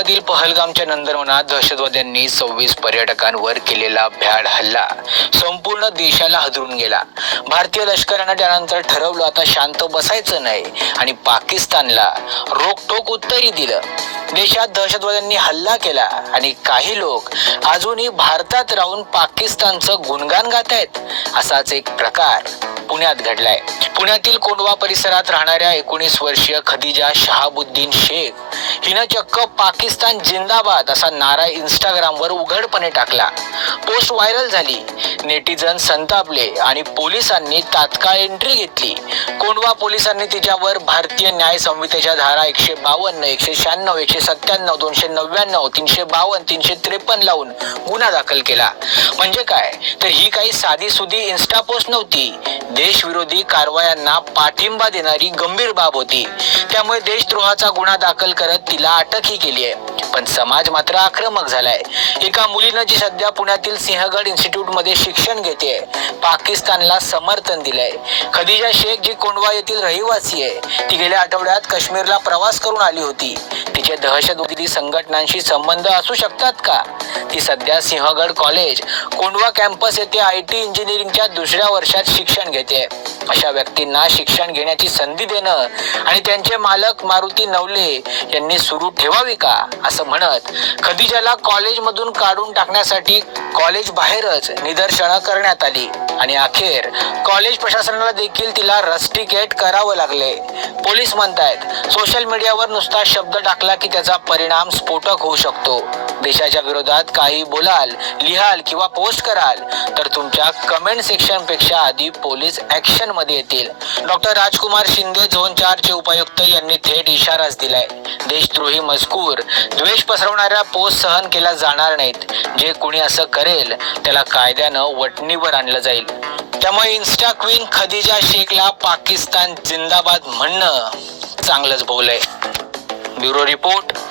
मधील पहलगामच्या नंदनवनात दहशतवाद्यांनी सव्वीस पर्यटकांवर केलेला भ्याड हल्ला संपूर्ण देशाला हदरून गेला भारतीय लष्करानं त्यानंतर ठरवलं आता शांत बसायचं नाही आणि पाकिस्तानला रोकटोक उत्तरही दिलं देशात दहशतवाद्यांनी हल्ला केला आणि काही लोक अजूनही भारतात राहून पाकिस्तानचं गुणगान गात आहेत असाच एक प्रकार पुण्यात घडलाय पुण्यातील कोंडवा परिसरात राहणाऱ्या एकोणीस वर्षीय खदिजा शहाबुद्दीन शेख हिनं चक्क पाकिस्तान जिंदाबाद असा नारा इंस्टाग्रामवर उघडपणे टाकला पोस्ट व्हायरल झाली नेटिझन संतापले आणि पोलिसांनी तात्काळ एंट्री घेतली कोंडवा पोलिसांनी तिच्यावर भारतीय न्याय संहितेच्या धारा एकशे बावन्न एकशे शहाण्णव एकशे सत्त्याण्णव दोनशे नव्याण्णव तीनशे बावन्न तीनशे त्रेपन्न लावून गुन्हा दाखल केला म्हणजे काय तर ही काही साधी सुधी इन्स्टा पोस्ट नव्हती देशविरोधी कारवाया यांना पाठिंबा देणारी गंभीर बाब होती त्यामुळे देशद्रोहाचा गुन्हा दाखल करत तिला अटकही केली आहे पण समाज मात्र आक्रमक झालाय एका मुलीनं जी सध्या पुण्यातील सिंहगड इन्स्टिट्यूट मध्ये शिक्षण घेते पाकिस्तानला समर्थन दिलंय खदिजा शेख जी कोंडवा येथील रहिवासी आहे ती गेल्या आठवड्यात काश्मीरला प्रवास करून आली होती तिचे दहशतवादी संघटनांशी संबंध असू शकतात का ती सध्या सिंहगड कॉलेज कोंडवा कॅम्पस येथे आय टी इंजिनिअरिंगच्या दुसऱ्या वर्षात शिक्षण घेते अशा व्यक्तींना शिक्षण घेण्याची संधी देणं आणि त्यांचे मालक मारुती नवले यांनी सुरू ठेवावी का असं म्हणत खदिजाला कॉलेजमधून काढून टाकण्यासाठी कॉलेज बाहेरच निदर्शनं करण्यात आली आणि अखेर कॉलेज प्रशासनाला देखील तिला रस्टिकेट करावं लागले पोलीस म्हणतायत सोशल मीडियावर नुसता शब्द टाकला की त्याचा परिणाम स्फोटक होऊ शकतो देशाच्या विरोधात काही बोलाल लिहाल किंवा पोस्ट कराल तर तुमच्या कमेंट सेक्शन पेक्षा आधी पोलीस ऍक्शन मध्ये येतील डॉक्टर राजकुमार शिंदे झोन चार चे उपायुक्त यांनी थेट इशाराच दिलाय देशद्रोही मजकूर द्वेष पसरवणाऱ्या पोस्ट सहन केला जाणार नाहीत जे कुणी असं करेल त्याला कायद्यानं वटणीवर आणलं जाईल त्यामुळे इन्स्टा क्वीन खदिजा शेखला पाकिस्तान जिंदाबाद म्हणणं चांगलंच बोलय ब्युरो रिपोर्ट